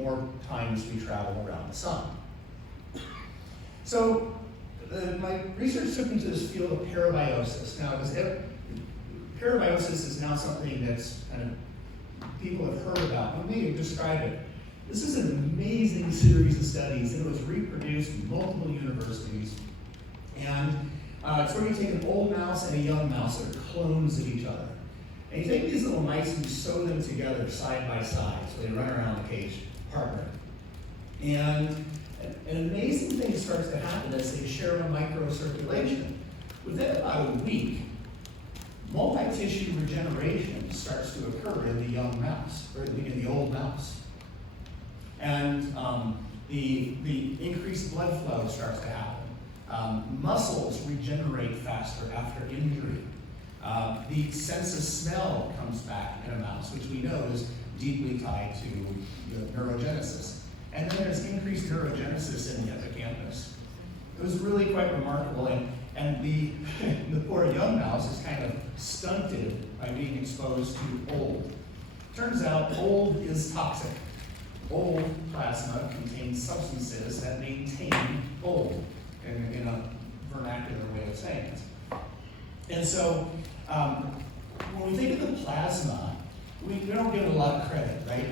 more times we travel around the sun. So my research took me to this field of parabiosis. Now, parabiosis is now something that's kind of people have heard about. When we describe it, this is an amazing series of studies, and it was reproduced in multiple universities. And it's where you take an old mouse and a young mouse that are clones of each other. And you take these little mice and you sew them together side by side, so they run around the cage partner. And an amazing thing starts to happen as they share a microcirculation. Within about a week, multi-tissue regeneration starts to occur in the young mouse, or in the old mouse. And the increased blood flow starts to happen. Muscles regenerate faster after injury. The sense of smell comes back in a mouse, which we know is deeply tied to neurogenesis. And then there's increased neurogenesis in the hippocampus. It was really quite remarkable, and the poor young mouse is kind of stunted by being exposed to old. Turns out old is toxic. Old plasma contains substances that maintain old, in a vernacular way of saying it. And so, when we think of the plasma, we don't give it a lot of credit, right?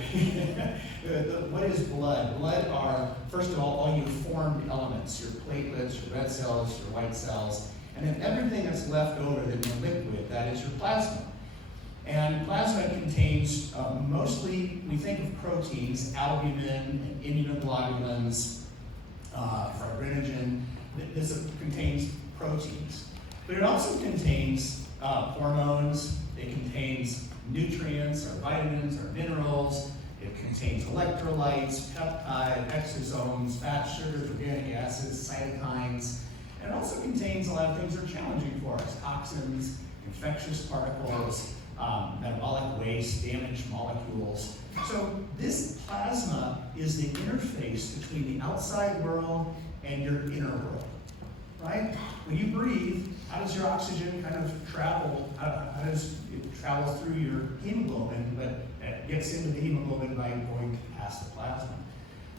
What is blood? Blood are, first of all your formed elements, your platelets, your red cells, your white cells, and then everything that's left over in the liquid, that is your plasma. And plasma contains mostly, we think of proteins, albumin, immunoglobulins, fibrinogen. This contains proteins. But it also contains hormones, it contains nutrients or vitamins or minerals, it contains electrolytes, peptide, exosomes, fat, sugars, organic acids, cytokines, and it also contains a lot of things that are challenging for us: toxins, infectious particles, metabolic waste, damaged molecules. So this plasma is the interface between the outside world and your inner world, right? When you breathe, how does your oxygen kind of travel? How does it travel through your hemoglobin, but it gets into the hemoglobin by going past the plasma?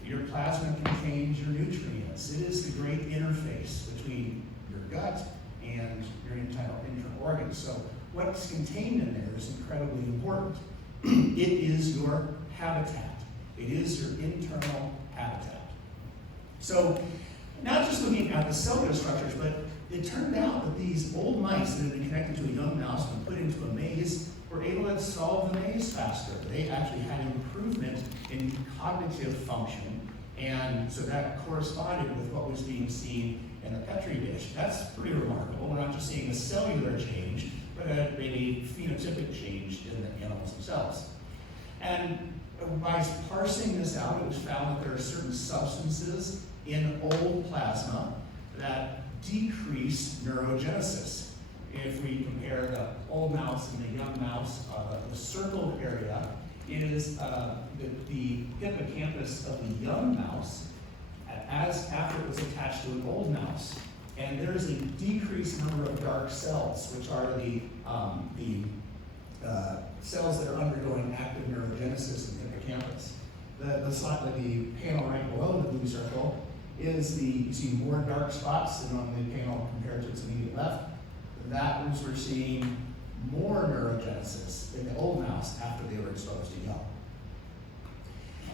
Your plasma contains your nutrients. It is the great interface between your gut and your internal organs. So what's contained in there is incredibly important. It is your habitat. It is your internal habitat. So not just looking at the cellular structures, but it turned out that these old mice that had been connected to a young mouse and put into a maze were able to solve the maze faster. They actually had improvement in cognitive function, and so that corresponded with what was being seen in the Petri dish. That's pretty remarkable. We're not just seeing a cellular change, but a phenotypic change in the animals themselves. And by parsing this out, it was found that there are certain substances in old plasma that decrease neurogenesis. If we compare the old mouse and the young mouse, the circled area is the hippocampus of the young mouse as after it was attached to an old mouse. And there is a decreased number of dark cells, which are the cells that are undergoing active neurogenesis in the hippocampus. The panel right below the blue circle is you see more dark spots than on the panel compared to its immediate left. That means we're seeing more neurogenesis in the old mouse after they were exposed to young.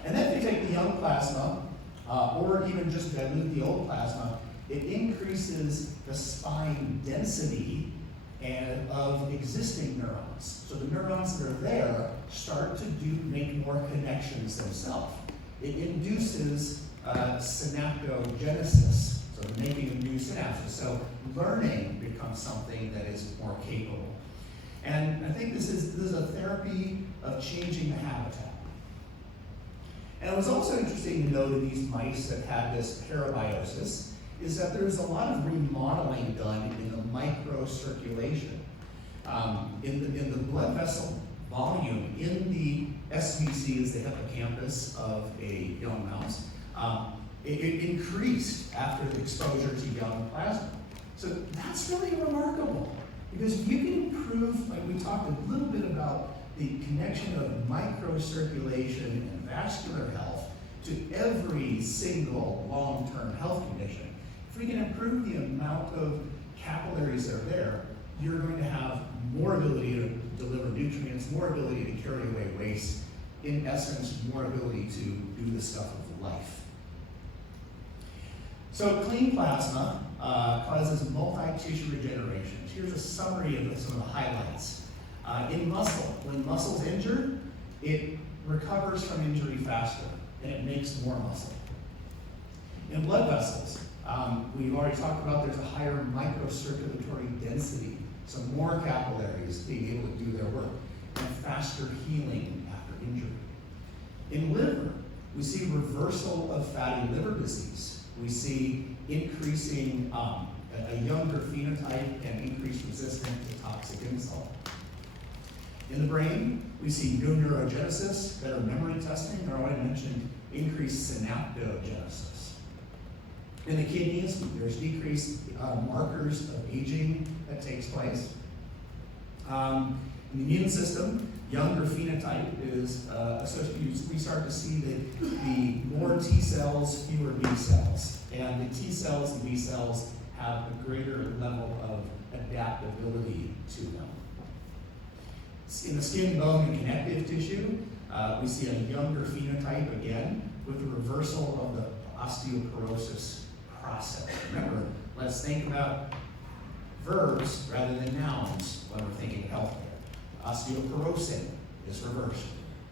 And then if you take the young plasma, or even just dilute the old plasma, it increases the spine density of existing neurons. So the neurons that are there start to make more connections themselves. It induces synaptogenesis, so the making of new synapses. So learning becomes something that is more capable. And I think this is a therapy of changing the habitat. And it was also interesting to note in these mice that had this parabiosis is that there's a lot of remodeling done in the microcirculation. In the blood vessel volume in the SVC, is the hippocampus of a young mouse, it increased after the exposure to young plasma. So that's really remarkable, because you can improve, like we talked a little bit about the connection of microcirculation and vascular health. every single long-term health condition. If we can improve the amount of capillaries that are there, you're going to have more ability to deliver nutrients, more ability to carry away waste, in essence, more ability to do the stuff of life. So clean plasma causes multi-tissue regeneration. Here's a summary of some of the highlights. In muscle, when muscle's injured, it recovers from injury faster, and it makes more muscle. In blood vessels, we've already talked about there's a higher microcirculatory density, so more capillaries being able to do their work, and faster healing after injury. In liver, we see reversal of fatty liver disease. We see increasing a younger phenotype and increased resistance to toxic insult. In the brain, we see new neurogenesis, better memory testing, or what I mentioned, increased synaptogenesis. In the kidneys, there's decreased markers of aging that takes place. In the immune system, younger phenotype is associated. We start to see the more T cells, fewer B cells. And the T cells and B cells have a greater level of adaptability to them. In the skin, bone, and connective tissue, we see a younger phenotype again with the reversal of the osteoporosis process. Remember, let's think about verbs rather than nouns when we're thinking of healthcare. Osteoporosing is reversed,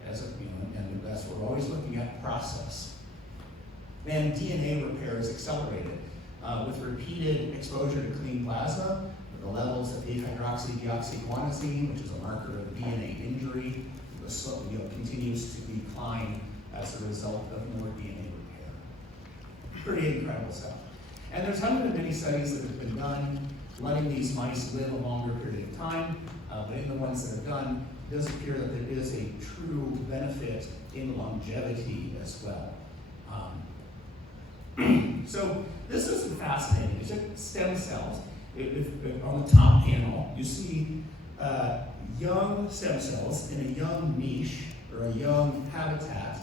and that's what we're always looking at, process. And DNA repair is accelerated with repeated exposure to clean plasma. The levels of 8-hydroxydeoxyguanosine, which is a marker of DNA injury, continues to decline as a result of more DNA repair. Pretty incredible stuff. And there's hundreds of many studies that have been done letting these mice live a longer period of time, but in the ones that have done, it does appear that there is a true benefit in longevity as well. So this is fascinating. You took stem cells. If on the top panel, you see young stem cells in a young niche or a young habitat.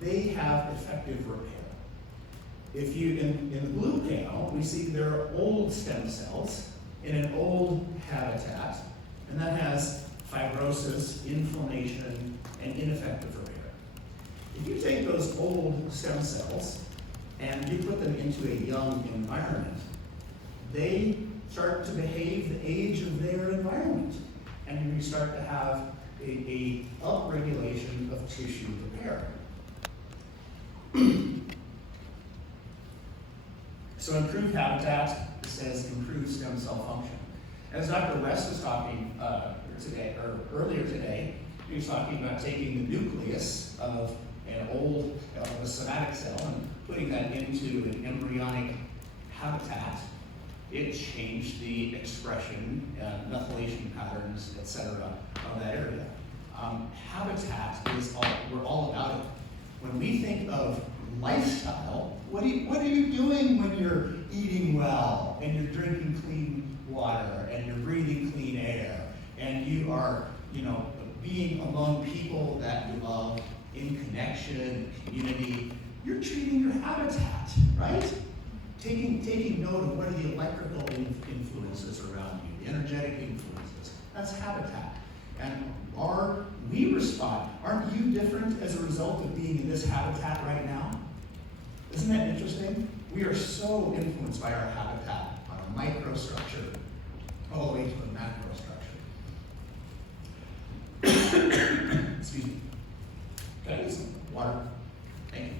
They have effective repair. If you, in the blue panel, we see there are old stem cells in an old habitat, and that has fibrosis, inflammation, and ineffective repair. If you take those old stem cells and you put them into a young environment, they start to behave the age of their environment, and you start to have a upregulation of tissue repair. So improved habitat says improved stem cell function. As Dr. West was talking earlier today, he was talking about taking the nucleus of a somatic cell and putting that into an embryonic habitat. It changed the expression, methylation patterns, etc., of that area. Habitat is we're all about it. When we think of lifestyle, what are you doing when you're eating well and you're drinking clean water and you're breathing clean air and you are, being among people that you love, in connection, community? You're treating your habitat, right? Taking note of what are the electrical influences around you, the energetic influences. That's habitat. And we respond? Aren't you different as a result of being in this habitat right now? Isn't that interesting? We are so influenced by our habitat on a microstructure all the way to a macrostructure. Excuse me. Can I get some water? Thank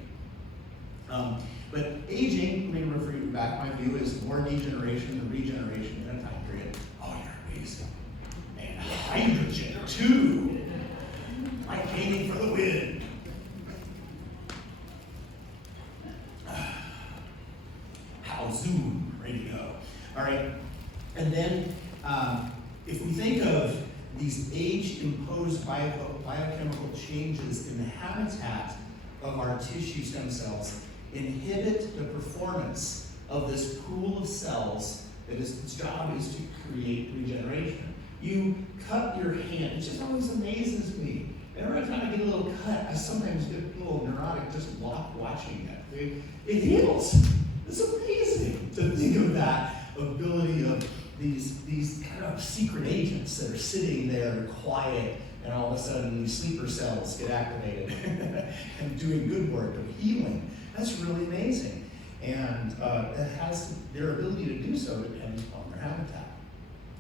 you. But aging, let me refer you back. My view is more degeneration than regeneration in a time period. Oh, you're amazing. And hydrogen, too. Like aiming for the wind. How zoom, ready to go. All right. And then, if we think of these age-imposed biochemical changes in the habitat of our tissue stem cells, inhibit the performance of this pool of cells that its job is to create regeneration. You cut your hand. It just always amazes me And every time I get a little cut, I sometimes get a little neurotic just watching it. It heals. It's amazing to think of that ability of these kind of secret agents that are sitting there quiet, and all of a sudden these sleeper cells get activated and doing good work of healing. That's really amazing. And it has their ability to do so depends on their habitat.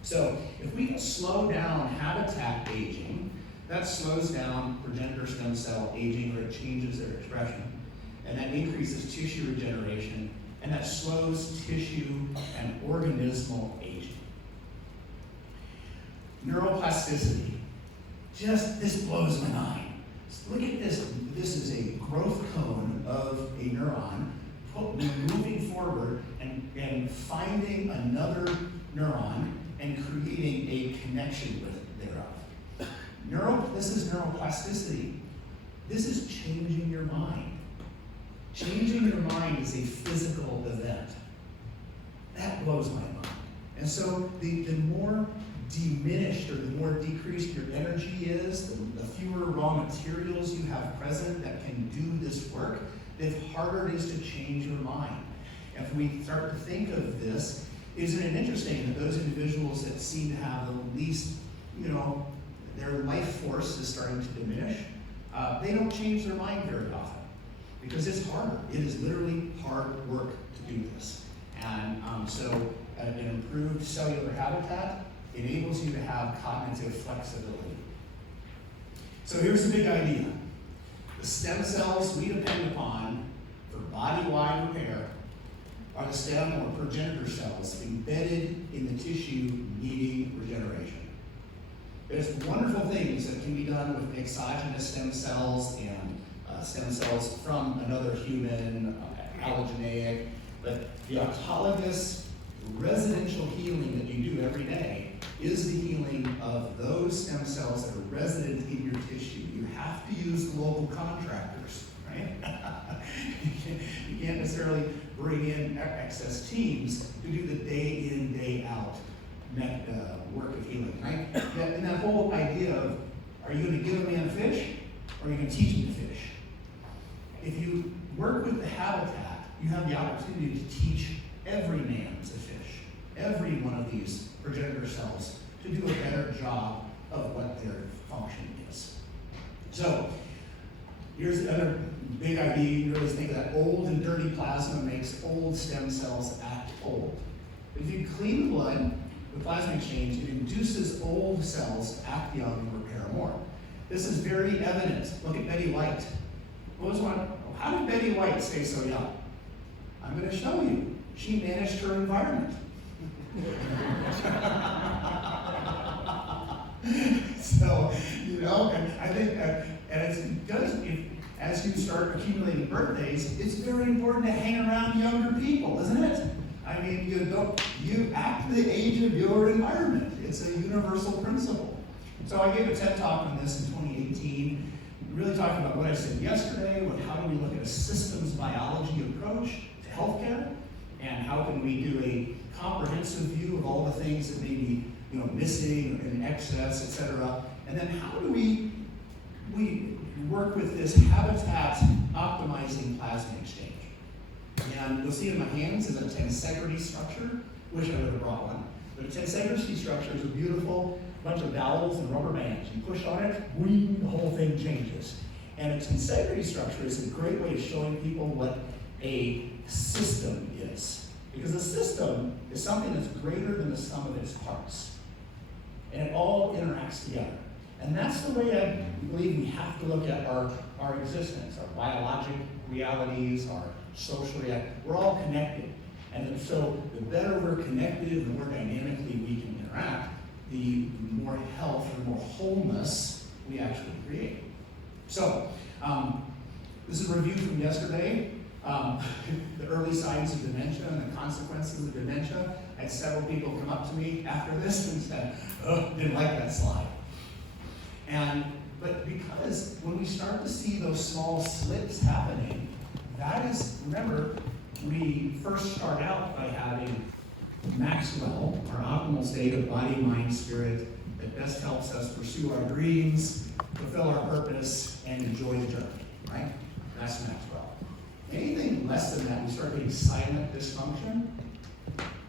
So if we can slow down habitat aging, that slows down progenitor stem cell aging, or it changes their expression, and that increases tissue regeneration, and that slows tissue and organismal aging. Neuroplasticity. This blows my mind. Look at this. This is a growth cone of a neuron moving forward and finding another neuron and creating a connection with it thereof. This is neuroplasticity. This is changing your mind. Changing your mind is a physical event. That blows my mind. And so the more diminished or the more decreased your energy is, the fewer raw materials you have present that can do this work, the harder it is to change your mind. And if we start to think of this, isn't it interesting that those individuals that seem to have the least, their life force is starting to diminish, they don't change their mind very often because it's harder. It is literally hard work to do this. And so an improved cellular habitat enables you to have cognitive flexibility. So here's the big idea. The stem cells we depend upon for body-wide repair are the stem or progenitor cells embedded in the tissue needing regeneration. There's wonderful things that can be done with exogenous stem cells and stem cells from another human, allogeneic, but the autologous residential healing that you do every day is the healing of those stem cells that are resident in your tissue. You have to use local contractors, right? You can't necessarily bring in excess teams to do the day in, day out work of healing, right? And that whole idea of, are you going to give a man a fish, or are you going to teach him to fish? If you work with the habitat, you have the opportunity to teach every man to fish, every one of these progenitor cells, to do a better job of what their function is. So, here's another big idea. You really think that old and dirty plasma makes old stem cells act old. If you clean the blood, the plasma exchange, it induces old cells to act young and repair more. This is very evident. Look at Betty White. How did Betty White stay so young? I'm going to show you. She managed her environment. So, and I think, and it's because as you start accumulating birthdays, it's very important to hang around younger people, isn't it? I mean, you act the age of your environment. It's a universal principle. So I gave a TED Talk on this in 2018, really talking about what I said yesterday, how do we look at a systems biology approach to healthcare, and how can we do a comprehensive view of all the things that may be missing or in excess, etc. And then how do we work with this habitat optimizing plasma exchange? And you'll see in my hands is a tensegrity structure. Wish I would have brought one. But a tensegrity structure is a beautiful bunch of dowels and rubber bands. You push on it, wing, the whole thing changes. And a tensegrity structure is a great way of showing people what a system is. Because a system is something that's greater than the sum of its parts. And it all interacts together. And that's the way I believe we have to look at our existence, our biologic realities, our social realities. We're all connected. And so the better we're connected, the more dynamically we can interact, the more health or more wholeness we actually create. So, this is a review from yesterday. The early signs of dementia and the consequences of dementia. I had several people come up to me after this and said, oh, didn't like that slide. But because when we start to see those small slips happening, that is, remember, we first start out by having MaxWell, our optimal state of body, mind, spirit, that best helps us pursue our dreams, fulfill our purpose, and enjoy the journey, right? That's MaxWell. Anything less than that, we start getting silent dysfunction,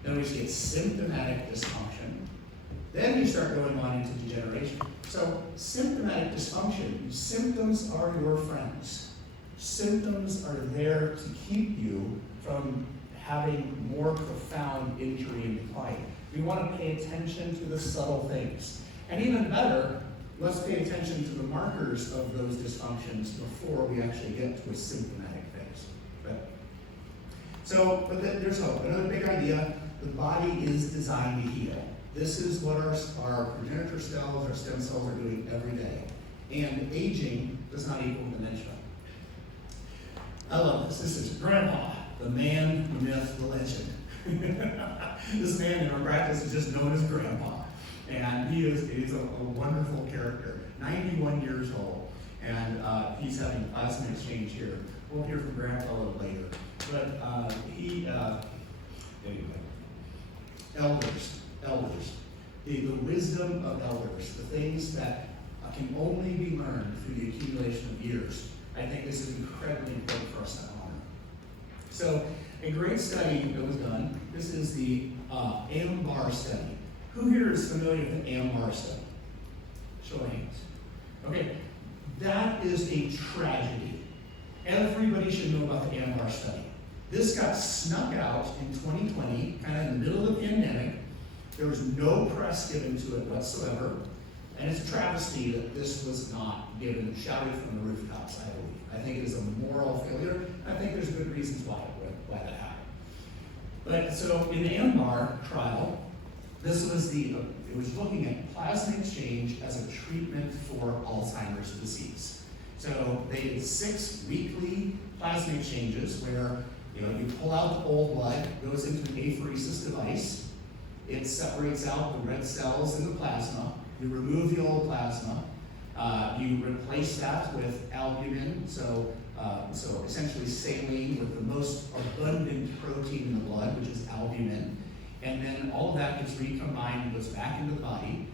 then we get symptomatic dysfunction, then you start going on into degeneration. So symptomatic dysfunction, symptoms are your friends. Symptoms are there to keep you from having more profound injury and decline. We want to pay attention to the subtle things. And even better, let's pay attention to the markers of those dysfunctions before we actually get to a symptomatic phase. Right? So, but there's hope. Another big idea, the body is designed to heal. This is what our progenitor cells, our stem cells are doing every day. And aging does not equal dementia. I love this. This is Grandpa, the man, the myth, the legend. This man in our practice is just known as Grandpa. And he's a wonderful character, 91 years old. And he's having plasma exchange here. We'll hear from Grandpa a little later. But anyway, elders, the wisdom of elders, the things that can only be learned through the accumulation of years. I think this is incredibly important for us to honor. So, a great study that was done, this is the AMBAR study. Who here is familiar with the AMBAR study? Show of hands. Okay, that is a tragedy. Everybody should know about the AMBAR study. This got snuck out in 2020, kind of in the middle of the pandemic. There was no press given to it whatsoever. And it's a travesty that this was not given, shouted from the rooftops, I believe. I think it is a moral failure. I think there's good reasons why that happened. But so in the AMBAR trial, this was it was looking at plasma exchange as a treatment for Alzheimer's disease. So they did 6 weekly plasma exchanges where you pull out the old blood, goes into an apheresis device, it separates out the red cells in the plasma, you remove the old plasma, you replace that with albumin, so essentially saline with the most abundant protein in the blood, which is albumin. And then all of that gets recombined and goes back into the body.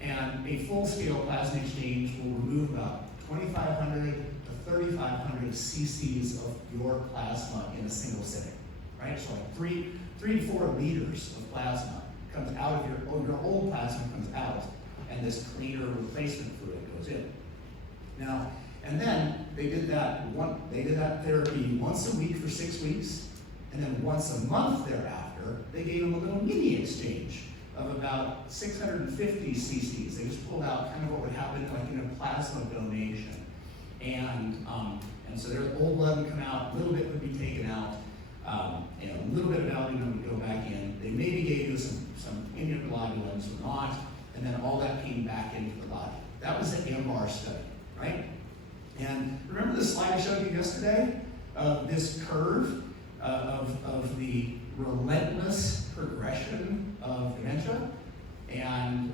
And a full-scale plasma exchange will remove about 2,500 to 3,500 cc's of your plasma in a single sitting, right? So like 3 to 4 liters of plasma comes out of your old plasma comes out, and this cleaner replacement fluid goes in. Now, and then they did that therapy once a week for 6 weeks, and then once a month thereafter, they gave them a little mini exchange of about 650 cc's. They just pulled out kind of what would happen like in a plasma donation. And so their old blood would come out, a little bit would be taken out, and a little bit of albumin would go back in. They maybe gave you some immunoglobulins or not, and then all that came back into the body. That was the AMBAR study, right? And remember the slide I showed you yesterday of this curve of the relentless progression of dementia? And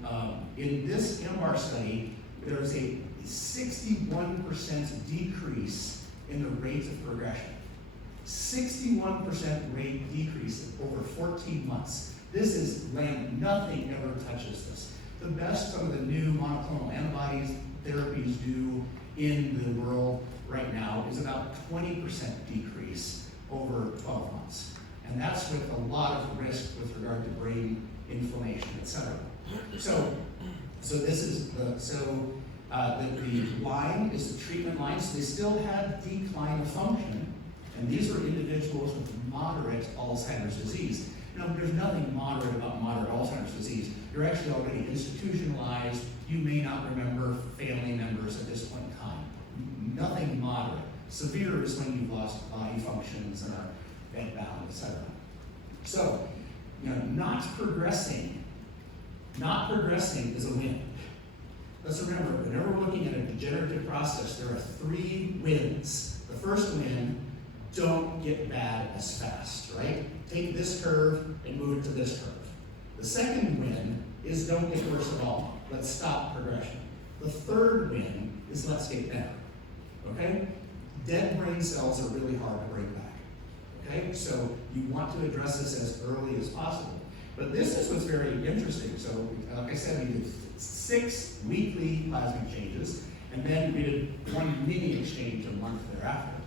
in this AMBAR study, there's a 61% decrease in the rate of progression. 61% rate decrease over 14 months. This is land, nothing ever touches this. The best some of the new monoclonal antibodies therapies do in the world right now is about 20% decrease over 12 months. And that's with a lot of risk with regard to brain inflammation, etc. So this is the line is the treatment line. So they still had decline of function, and these are individuals with moderate Alzheimer's disease. There's nothing moderate about moderate Alzheimer's disease. You're actually already institutionalized. You may not remember family members at this point in time. Nothing moderate. Severe is when you've lost body functions and are bedbound, etc. So, not progressing is a win. Let's remember, whenever we're looking at a degenerative process, there are 3 wins. The first win, don't get bad as fast, right? Take this curve and move it to this curve. The second win is don't get worse at all. Let's stop progression. The third win is let's get better, okay? Dead brain cells are really hard to bring back, okay? So you want to address this as early as possible. But this is what's very interesting. So like I said, we did 6 weekly plasma exchanges, and then we did 1 mini exchange a month thereafter.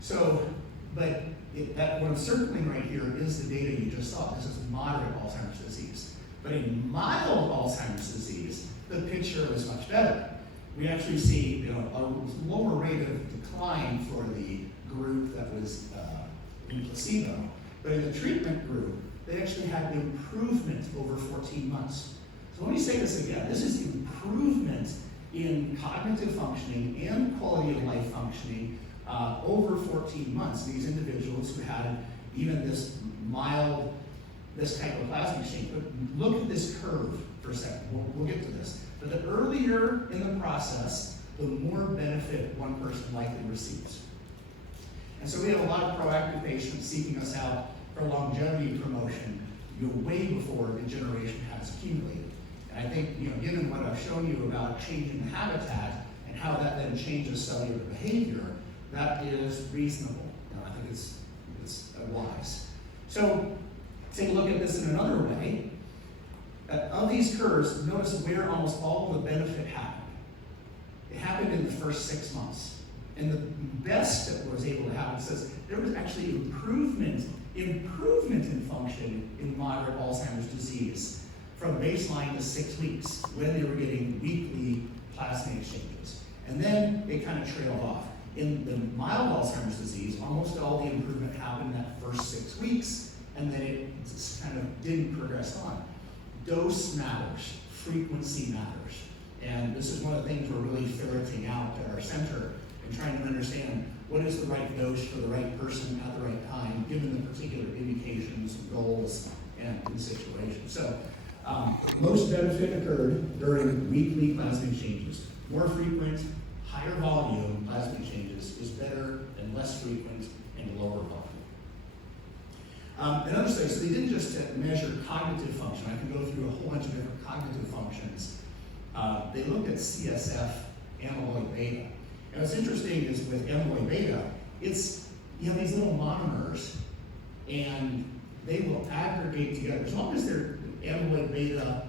So, but what I'm circling right here is the data you just saw. This is moderate Alzheimer's disease. But in mild Alzheimer's disease, the picture is much better. We actually see a lower rate of decline for the group that was in placebo. But in the treatment group, they actually had improvement over 14 months. So let me say this again. This is improvement in cognitive functioning and quality of life functioning over 14 months. These individuals who had even this mild, this type of plasma exchange. But look at this curve for a second. We'll get to this. But the earlier in the process, the more benefit one person likely receives. And so we have a lot of proactive patients seeking us out for longevity promotion way before degeneration has accumulated. And I think, given what I've shown you about changing the habitat and how that then changes cellular behavior, that is reasonable. I think it's wise. So take a look at this in another way. Of these curves, notice where almost all of the benefit happened. It happened in the first 6 months. And the best that was able to happen says there was actually improvement in function in moderate Alzheimer's disease from baseline to 6 weeks when they were getting weekly plasma exchanges. And then they kind of trailed off. In the mild Alzheimer's disease, almost all the improvement happened that first 6 weeks, and then it just kind of didn't progress on. Dose matters, frequency matters. And this is one of the things we're really ferreting out at our center and trying to understand what is the right dose for the right person at the right time, given the particular indications, goals, and situations. So most benefit occurred during weekly plasma exchanges. More frequent, higher volume plasma exchanges is better than less frequent and lower volume. Another study, so they didn't just measure cognitive function. I can go through a whole bunch of different cognitive functions. They looked at CSF amyloid beta. And what's interesting is with amyloid beta, it's these little monomers, and they will aggregate together. As long as they're amyloid beta,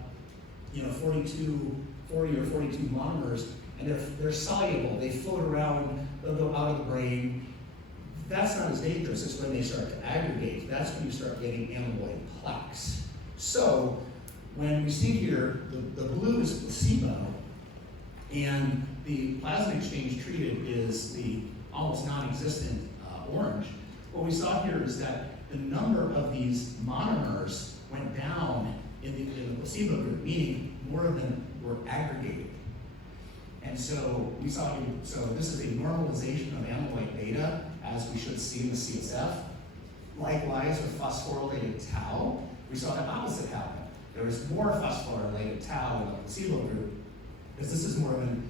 40 or 42 monomers, and they're soluble, they float around, they'll go out of the brain. That's not as dangerous as when they start to aggregate. That's when you start getting amyloid plaques. So when we see here, the blue is placebo, and the plasma exchange treated is the almost non-existent orange. What we saw here is that the number of these monomers went down in the placebo group, meaning more of them were aggregated. And so we saw, so this is a normalization of amyloid beta, as we should see in the CSF. Likewise, with phosphorylated tau, we saw the opposite happen. There was more phosphorylated tau in the placebo group, because this is more of an,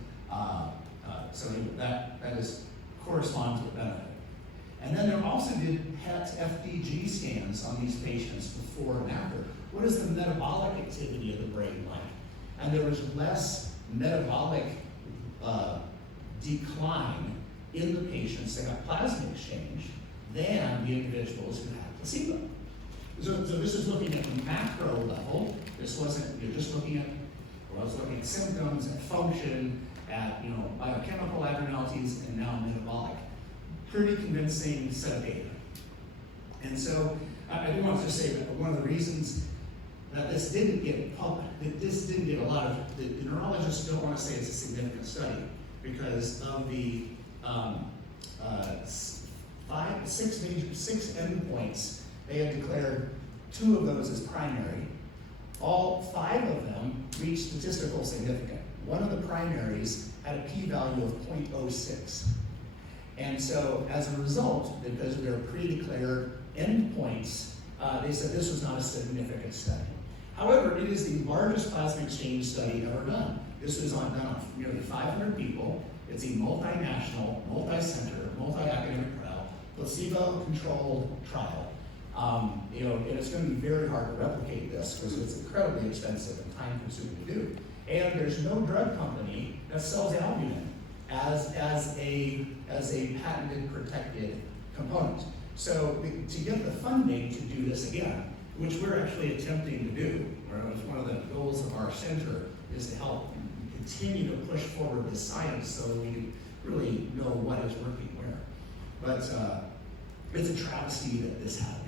so that corresponds with benefit. And then there also did PET FDG scans on these patients before and after. What is the metabolic activity of the brain like? And there was less metabolic decline in the patients that got plasma exchange than the individuals who had placebo. So this is looking at the macro level. This wasn't, you're just looking at, I was looking at symptoms, at function, at biochemical abnormalities, and now metabolic. Pretty convincing set of data. And so I do want to just say that one of the reasons that this didn't get a lot of, the neurologists don't want to say it's a significant study because of the 6 endpoints. They had declared 2 of those as primary. All 5 of them reached statistical significance. One of the primaries had a p-value of 0.06. And so as a result, because they're pre-declared endpoints, they said this was not a significant study. However, it is the largest plasma exchange study ever done. This was done on nearly 500 people. It's a multinational, multi-center, multi-academic trial, placebo-controlled trial. And it's going to be very hard to replicate this because it's incredibly expensive and time-consuming to do. And there's no drug company that sells albumin as a patented, protected component. So to get the funding to do this again, which we're actually attempting to do, or it's one of the goals of our center, is to help continue to push forward the science so that we can really know what is working where. But it's a travesty that this happened.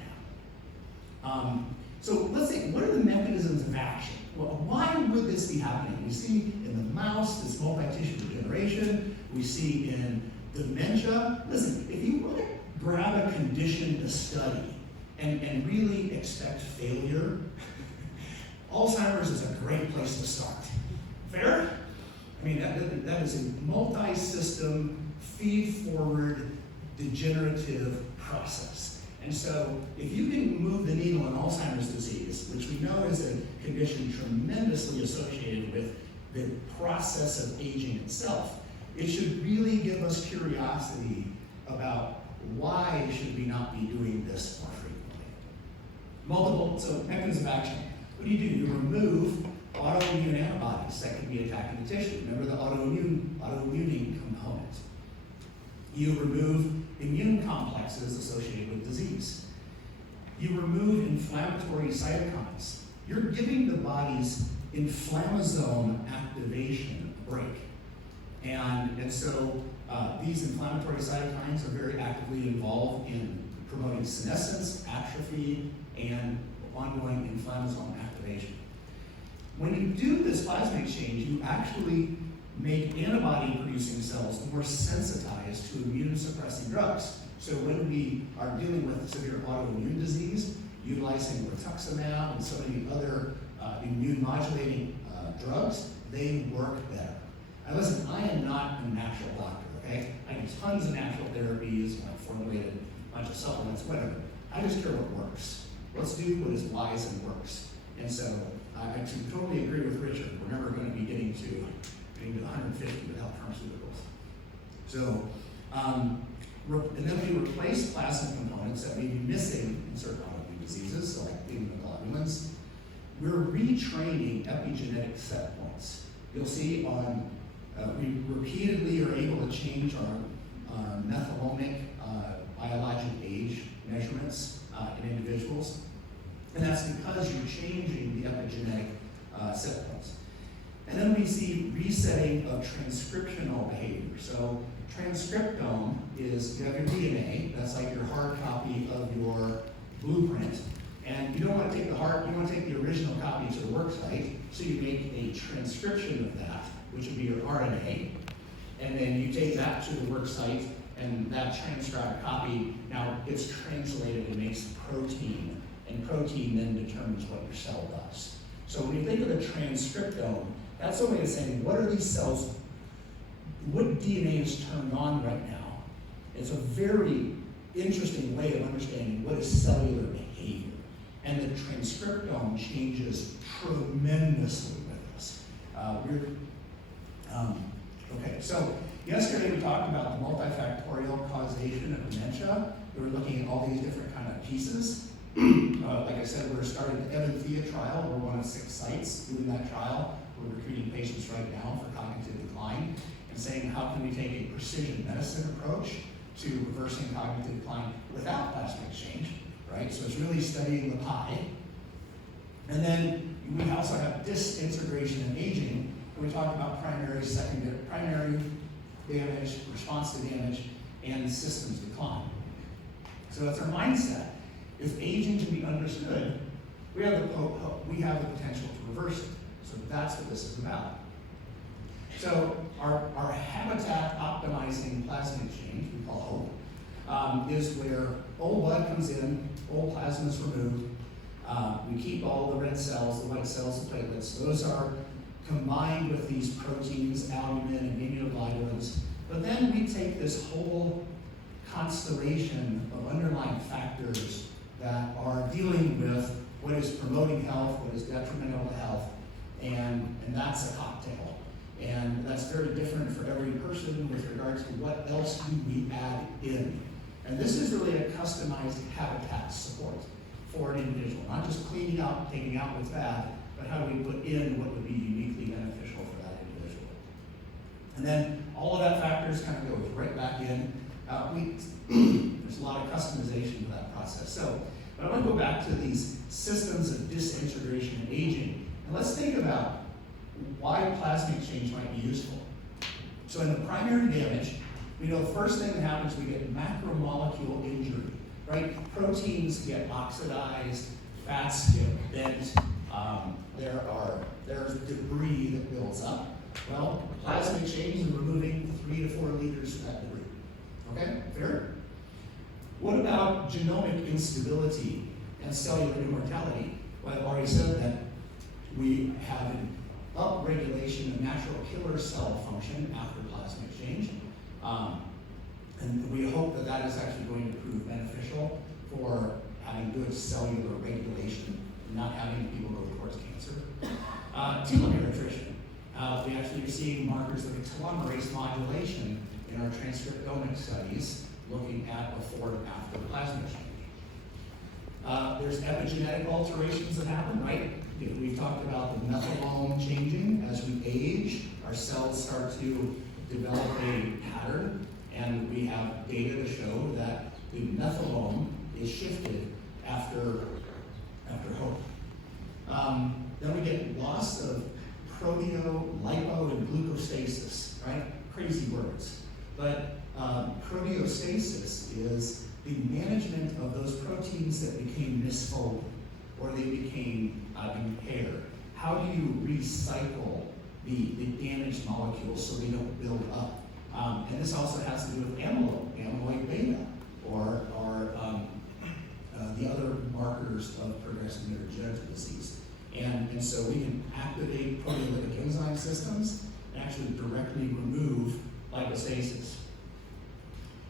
So let's think, what are the mechanisms of action? Well, why would this be happening? We see in the mouse this multi-tissue degeneration. We see in dementia. Listen, if you want to grab a condition to study and really expect failure, Alzheimer's is a great place to start. Fair? I mean, that is a multi-system, feed-forward, degenerative process. And so, if you can move the needle in Alzheimer's disease, which we know is a condition tremendously associated with the process of aging itself, it should really give us curiosity about why should we not be doing this more frequently. So mechanism of action. What do? You remove autoimmune antibodies that can be attacking the tissue. Remember the autoimmuning component. You remove immune complexes associated with disease. You remove inflammatory cytokines. You're giving the body's inflammasome activation a break. And so these inflammatory cytokines are very actively involved in promoting senescence, atrophy, and ongoing inflammasome activation. When you do this plasma exchange, you actually make antibody-producing cells more sensitized to immune-suppressing drugs. So when we are dealing with severe autoimmune disease, utilizing rituximab and so many other immune-modulating drugs, they work better. Now listen, I am not a natural doctor, okay? I do tons of natural therapies, I've formulated a bunch of supplements, whatever. I just care what works. Let's do what is wise and works. And so I totally agree with Richard. We're never going to be getting to 150 without pharmaceuticals. So, and then we replace plasma components that may be missing in certain autoimmune diseases, so like immunoglobulins. We're retraining epigenetic set points. You'll see we repeatedly are able to change our methylomic biologic age measurements in individuals. And that's because you're changing the epigenetic set points. And then we see resetting of transcriptional behavior. So transcriptome is, you have your DNA, that's like your hard copy of your blueprint. And you don't want to take you want to take the original copy to the work site, so you make a transcription of that, which would be your RNA. And then you take that to the work site, and that transcribed copy now gets translated and makes protein. And protein then determines what your cell does. So when you think of the transcriptome, that's a way of saying, what are these cells, what DNA is turned on right now? It's a very interesting way of understanding what is cellular behavior. And the transcriptome changes tremendously with us. Okay, so yesterday we talked about the multifactorial causation of dementia. We were looking at all these different kind of pieces. Like I said, we're starting the Evan-Thea trial. We're one of 6 sites doing that trial. We're recruiting patients right now for cognitive decline and saying, how can we take a precision medicine approach to reversing cognitive decline without plasma exchange, right? So it's really studying the pie. And then we also have disintegration and aging, where we talk about primary damage, response to damage, and systems decline. So that's our mindset. If aging can be understood, we have the potential to reverse it. So that's what this is about. So our habitat optimizing plasma exchange, we call HOPE, is where old blood comes in, old plasma is removed. We keep all the red cells, the white cells, the platelets. Those are combined with these proteins, albumin, and immunoglobulins. But then we take this whole constellation of underlying factors that are dealing with what is promoting health, what is detrimental to health, and that's a cocktail. And that's very different for every person with regards to what else do we add in. And this is really a customized habitat support for an individual, not just cleaning out, taking out what's bad, but how do we put in what would be uniquely beneficial for that individual. And then all of that factors kind of goes right back in. There's a lot of customization customization of that process. So, but I want to go back to these systems of disintegration and aging, and let's think about why plasma exchange might be useful. So in the primary damage, we know the first thing that happens, we get macromolecule injury, right? Proteins get oxidized, fats get bent, there's debris that builds up. Well, plasma exchange is removing 3 to 4 liters of that debris. Okay, fair? What about genomic instability and cellular immortality? Well, I've already said that we have an upregulation of natural killer cell function after plasma exchange. And we hope that that is actually going to prove beneficial for having good cellular regulation and not having people go towards cancer. Telomere attrition. We actually are seeing markers of telomerase modulation in our transcriptomic studies looking at before and after plasma exchange. There's epigenetic alterations that happen, right? We've talked about the methylome changing. As we age, our cells start to develop a pattern, and we have data to show that the methylome is shifted after H.O.P.E. Then we get loss of proteo, lipo, and glucostasis, right? Crazy words. But proteostasis is the management of those proteins that became misfolded or they became impaired. How do you recycle the damaged molecules so they don't build up? And this also has to do with amyloid beta, or the other markers of progressive neurodegenerative disease. And so we can activate proteolytic enzyme systems and actually directly remove lipostasis.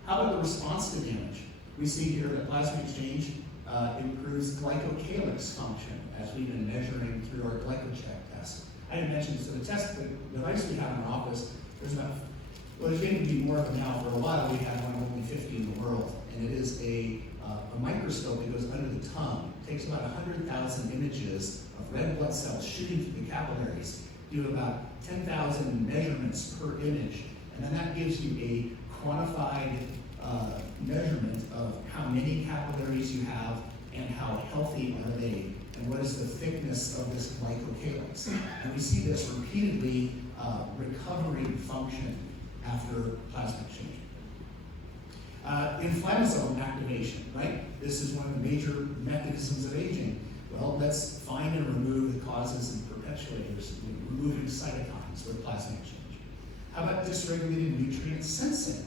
How about the response to damage? We see here that plasma exchange improves glycocalyx function, as we've been measuring through our glycocheck test. I didn't mention this, so the test, the device we have in our office, there's going to be more of them now. For a while, we had one of only 50 in the world, and it is a microscope that goes under the tongue. It takes about 100,000 images of red blood cells shooting through the capillaries, do about 10,000 measurements per image, and then that gives you a quantified measurement of how many capillaries you have and how healthy are they, and what is the thickness of this glycocalyx. And we see this repeatedly recovering function after plasma exchange. Inflammasome activation, right? This is one of the major mechanisms of aging. Well, let's find and remove the causes and perpetuators, removing cytokines with plasma exchange. How about dysregulated nutrient sensing?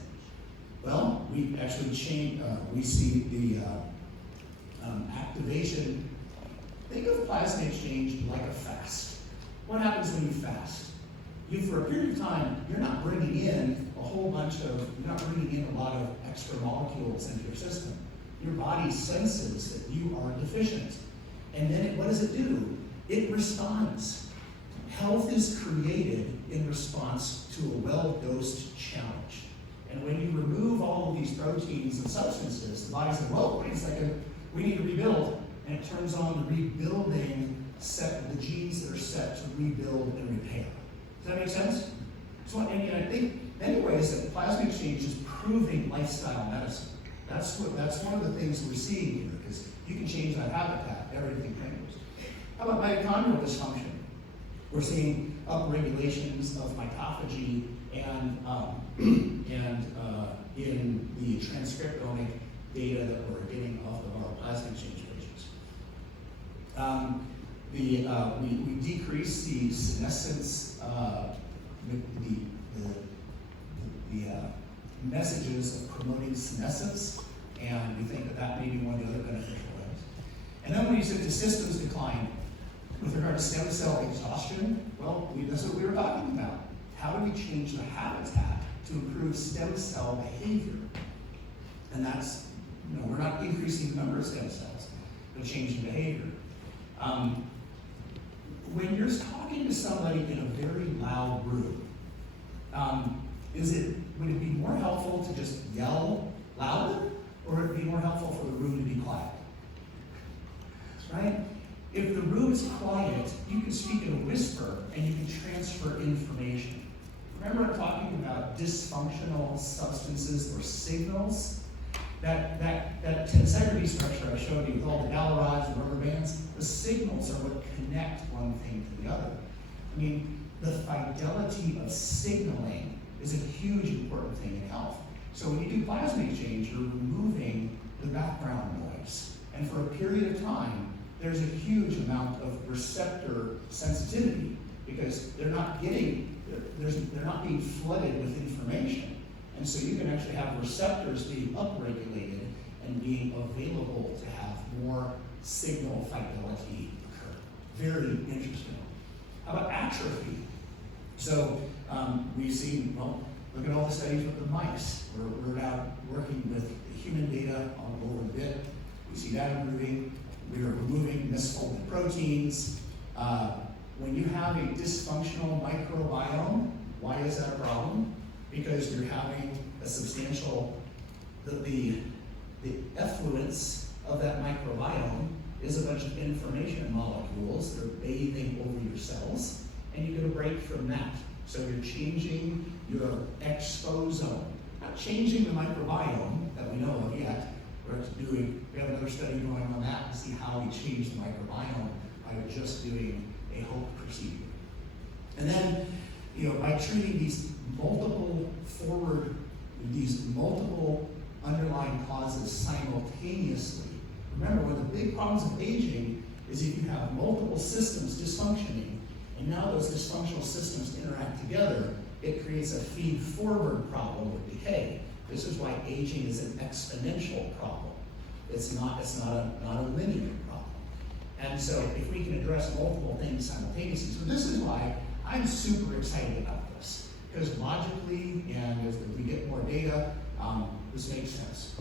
Well, we actually we see the activation. Think of plasma exchange like a fast. What happens when you fast? For a period of time, you're not bringing in a lot of extra molecules into your system. Your body senses that you are deficient. And then what does it do? It responds. Health is created in response to a well-dosed challenge. And when you remove all of these proteins and substances, the body says, whoa, wait a second, we need to rebuild. And it turns on the rebuilding the genes that are set to rebuild and repair. Does that make sense? So, and I think in many ways that plasma exchange is proving lifestyle medicine. That's one of the things we're seeing here, because you can change that habitat, everything changes. How about mitochondrial dysfunction? We're seeing upregulations of mitophagy and in the transcriptomic data that we're getting off of our plasma exchange patients. We decrease the senescence, the messages of promoting senescence, and we think that that may be one of the other beneficial ways. And then when you said the systems decline, with regard to stem cell exhaustion, well, that's what we were talking about. How do we change the habitat to improve stem cell behavior? And that's, we're not increasing the number of stem cells, but changing behavior. When you're talking to somebody in a very loud room, would it be more helpful to just yell louder, or would it be more helpful for the room to be quiet? Right? If the room is quiet, you can speak in a whisper and you can transfer information. Remember I'm talking about dysfunctional substances or signals? That tensegrity structure I showed you with all the dowel rods and rubber bands, the signals are what connect one thing to the other. I mean, the fidelity of signaling is a huge important thing in health. So when you do plasma exchange, you're removing the background noise. And for a period of time, there's a huge amount of receptor sensitivity because they're not being flooded with information. And so you can actually have receptors being upregulated and being available to have more signal fidelity occur. Very interesting. How about atrophy? So we've seen, well, look at all the studies with the mice. We're now working with the human data on the lower bit. We see that improving. We are removing misfolded proteins. When you have a dysfunctional microbiome, why is that a problem? Because you're having a substantial, the effluence of that microbiome is a bunch of information molecules that are bathing over your cells, and you get a break from that. So you're changing your exposome, not changing the microbiome that we know of yet. We have another study going on that to see how we change the microbiome by just doing a H.O.P.E procedure. And then, by treating these multiple underlying causes simultaneously. Remember, one of the big problems of aging is if you have multiple systems dysfunctioning, and now those dysfunctional systems interact together, it creates a feed-forward problem with decay. This is why aging is an exponential problem. It's not a linear problem. And so if we can address multiple things simultaneously, so this is why I'm super excited about this. Because logically, and as we get more data, this makes sense.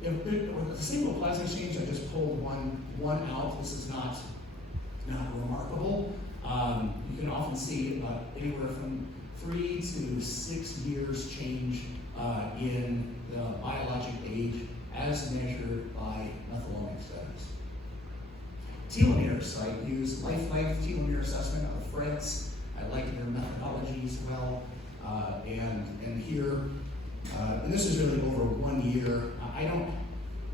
With a single plasma exchange, I just pulled one out. This is not remarkable. You can often see anywhere from 3 to 6 years change in the biologic age as measured by methylomic studies. Telomeres, so I use life-length telomere assessment of Fred's. I like their methodology as well. And here, and this is really over 1 year.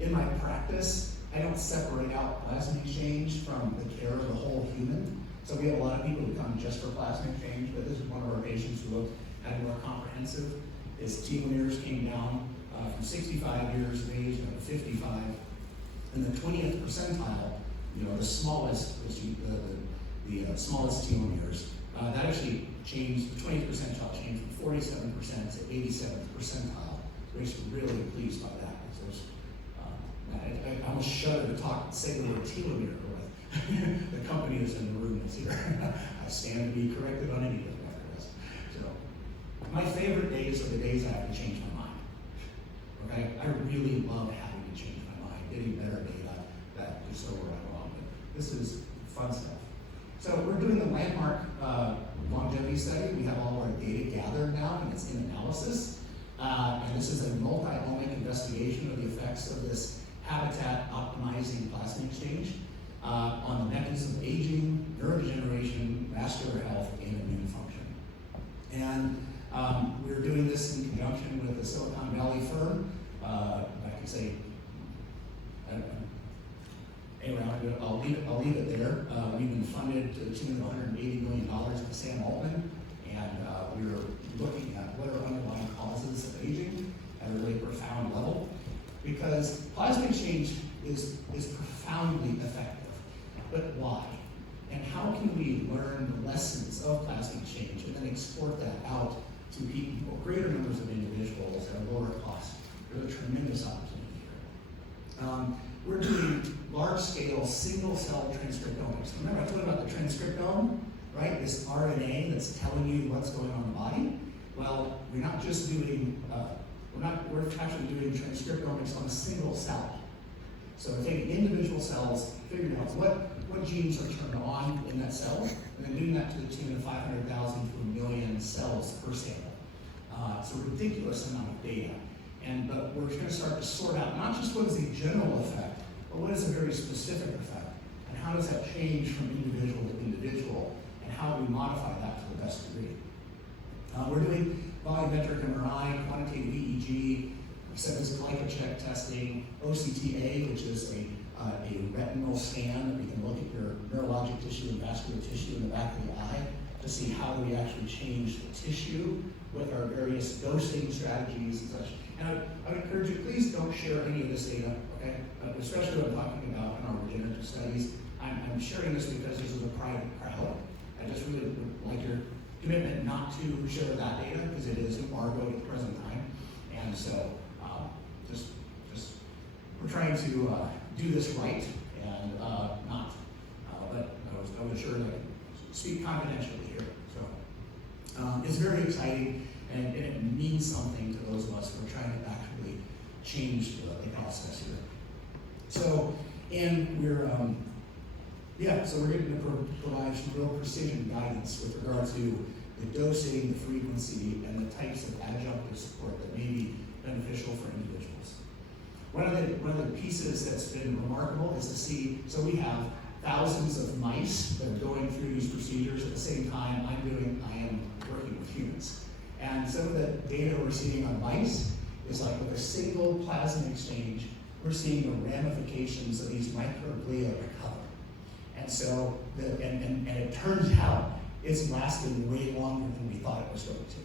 In my practice, I don't separate out plasma exchange from the care of the whole human. So we have a lot of people who come just for plasma exchange, but this is one of our patients who had more comprehensive. His telomeres came down from 65 years of age to 55. And the 20th percentile, the smallest, the smallest telomeres, that actually changed, the 20th percentile changed from 47% to 87th percentile. So we're just really pleased by that. I almost shudder to say the word telomere with the company that's in the room that's here. I stand to be corrected on anything after this. So, my favorite days are the days I have to change my mind. Okay? I really love having to change my mind, getting better data that just so we're right along. But this is fun stuff. So we're doing the landmark longevity study. We have all our data gathered now, and it's in analysis. And this is a multi-omic investigation of the effects of this habitat optimizing plasma exchange on the mechanism of aging, neurodegeneration, vascular health, and immune function. And we're doing this in conjunction with a Silicon Valley firm. I can say, anyway, I'll leave it there. We've been funded to the tune of $180 million by Sam Altman, and we're looking at what are underlying causes of aging at a really profound level. Because plasma exchange is profoundly effective. But why? And how can we learn the lessons of plasma exchange and then export that out to people, greater numbers of individuals at a lower cost? There's a tremendous opportunity here. We're doing large-scale single-cell transcriptomics. Remember I told you about the transcriptome, right? This RNA that's telling you what's going on in the body. Well, we're not just doing we're actually doing transcriptomics on a single cell. So we're taking individual cells, figuring out what genes are turned on in that cell, and then doing that to the tune of 500,000 to 1 million cells per sample. It's a ridiculous amount of data. But we're going to start to sort out not just what is the general effect, but what is a very specific effect, and how does that change from individual to individual, and how do we modify that to the best degree. We're doing volumetric MRI, quantitative EEG, said this glycocheck testing, OCTA, which is a retinal scan that we can look at your neurologic tissue and vascular tissue in the back of the eye to see how do we actually change the tissue with our various dosing strategies and such. And I would encourage you, please don't share any of this data, okay? Especially what I'm talking about in our regenerative studies. I'm sharing this because this is a private crowd. I just really would like your commitment not to share that data because it is embargoed at the present time. And so just we're trying to do this right and not. But I was sure that I could speak confidentially here. So it's very exciting and it means something to those of us who are trying to actually change the process here. So, and we're so we're going to provide some real precision guidance with regard to the dosing, the frequency, and the types of adjunctive support that may be beneficial for individuals. One of the pieces that's been remarkable is to see, so we have thousands of mice that are going through these procedures at the same time I am working with humans. And some of the data we're seeing on mice is like with a single plasma exchange, we're seeing the ramifications of these microglia recover. And so, and it turns out it's lasting way longer than we thought it was going to.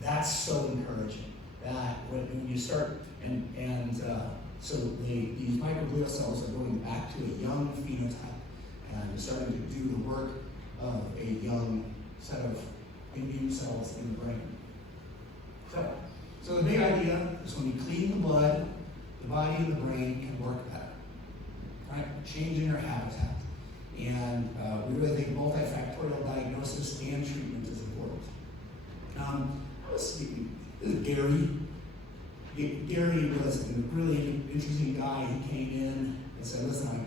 That's so encouraging. That when you start, so these microglial cells are going back to a young phenotype and starting to do the work of a young set of immune cells in the brain. So the big idea is when you clean the blood, the body and the brain can work better, right? Changing our habitat. And we really think multifactorial diagnosis and treatment is important. This is Gary. Gary was a really interesting guy. He came in and said, listen,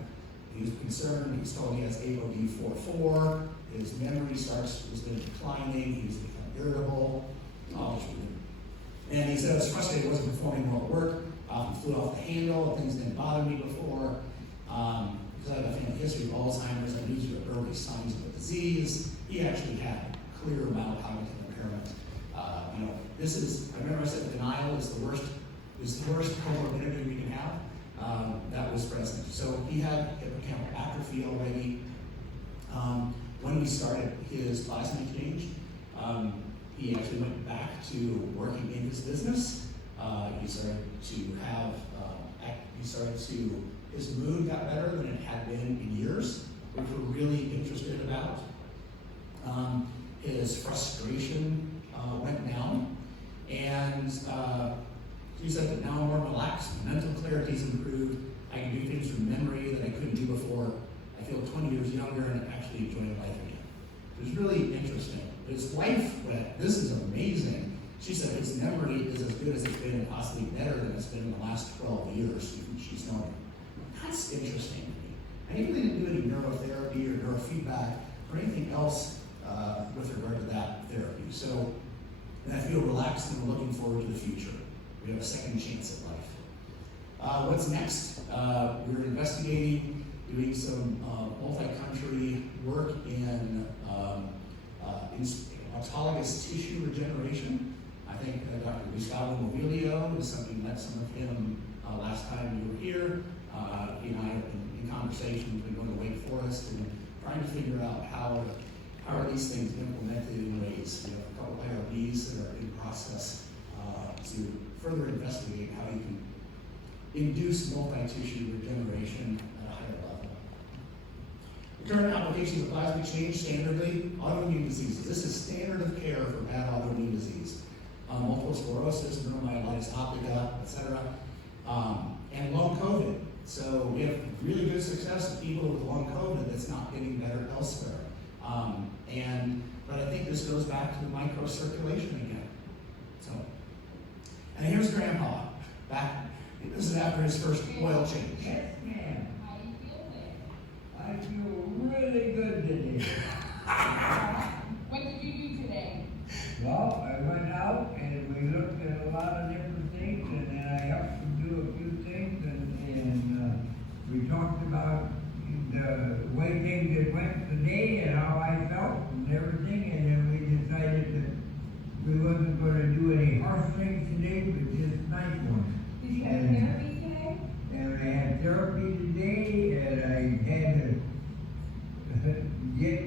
he was concerned. He was told he has ApoE44. His memory has been declining. He was becoming irritable. And he said I was frustrated. He wasn't performing well at work. He flew off the handle. Things didn't bother me before. Because I have a family history of Alzheimer's, I knew these were early signs of the disease. He actually had clear mild-cognitive impairment. I remember I said denial is the worst comorbidity we can have. That was present. So he had hippocampal atrophy already. When we started his plasma exchange, he actually went back to working in his business. His mood got better than it had been in years, which we're really interested about. His frustration went down, and he said that now I'm more relaxed, mental clarity's improved, I can do things from memory that I couldn't do before. I feel 20 years younger and actually enjoying life again. It was really interesting. His wife went, this is amazing. She said his memory is as good as it's been and possibly better than it's been in the last 12 years she's known him. That's interesting to me. And he really didn't do any neurotherapy or neurofeedback or anything else with regard to that therapy. So, and I feel relaxed and looking forward to the future. We have a second chance at life. What's next? We're investigating, doing some multi-country work in autologous tissue regeneration. I think Dr. Gustavo Movilio is something met some of him last time you were here. He and I have been in conversations, we've been going to Wake Forest and trying to figure out how are these things implemented in ways. We have a couple IRBs that are in process to further investigate how you can induce multi-tissue regeneration at a higher level. The current applications of plasma exchange standardly, autoimmune diseases. This is standard of care for bad autoimmune disease. Multiple sclerosis, neuromyelitis optica, etc. And long COVID. So we have really good success with people with long COVID that's not getting better elsewhere. But I think this goes back to the microcirculation again. So, and here's Grandpa back. This is after his first oil change. Yes, ma'am. How do you feel today? I feel really good today. What did you do today? Well, I went out and we looked at a lot of different things, and then I helped them do a few things, and we talked about the way things had went today and how I felt and everything, and then we decided that we wasn't going to do any harsh things today, but just nice ones. Did you have And- therapy today? And I had therapy today, and I had to get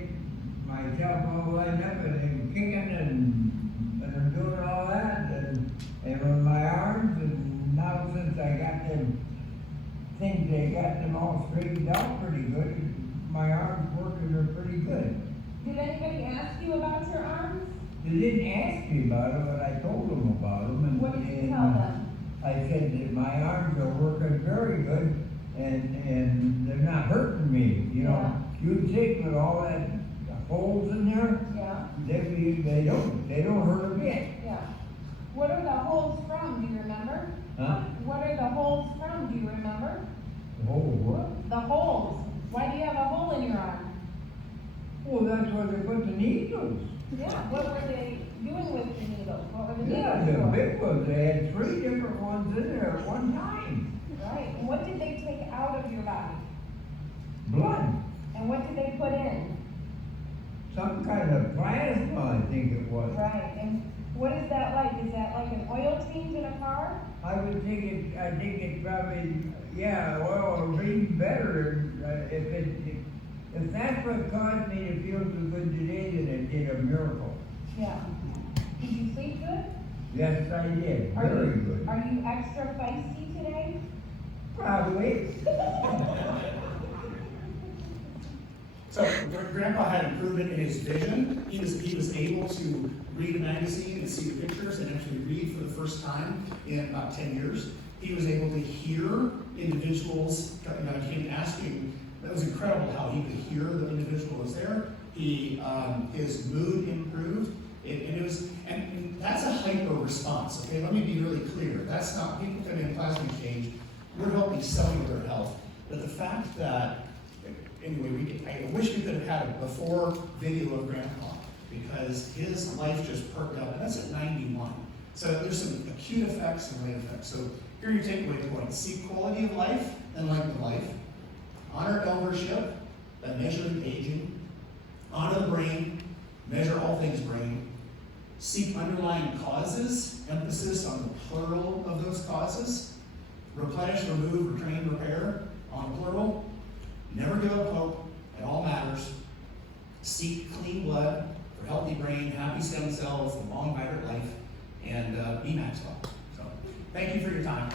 myself all lined up and kicking and doing all that, and on my arms, and now since I got them things, they got them all straightened out pretty good, my arms working are pretty good. Did anybody ask you about your arms? They didn't ask me about it, but I told them about them, and What did you and, tell them? I said that my arms are working very good, and they're not hurting me, you know. You'd think with all that holes in there, Yeah, they don't hurt a bit, yeah. What are the holes from, do you remember? huh? What are the holes from, do you remember? Oh, what? The holes. Why do you have a hole in your arm? Well, that's where they put the needles. Yeah, what were they doing with the needles? What were the Yeah, needles the for? big ones, they had 3 different ones in there at one time. Right, and what did they take out of your body? Blood, And what did they put in? some kind of plasma, I think it was. Right, and what is that like? Is that like an oil change in a car? I think it probably, yeah, well, or even better, if that's what caused me to feel so good today, then it did a miracle. Yeah. Did you sleep good? Yes, I did, Are very you- good. Are you extra feisty today? Probably. So Grandpa had improvement in his vision. He was able to read a magazine and see the pictures and actually read for the first time in about 10 years. He was able to hear individuals, came asking. That was incredible how he could hear the individual was there. His mood improved. And that's a hyper response. Okay, let me be really clear. That's not people coming in plasma change. We're helping cellular health. But the fact that anyway, I wish we could have had a before video of Grandpa because his life just perked up, and that's at 91. So there's some acute effects and late effects. So here are your takeaway points. Seek quality of life and length of life. Honor eldership, that measuring aging. Honor the brain, measure all things brain. Seek underlying causes, emphasis on the plural of those causes. Replenish, remove, retrain, repair, on plural. Never give up hope, it all matters. Seek clean blood for healthy brain, happy stem cells, a long, vibrant life, and be MaxWell. So, thank you for your time.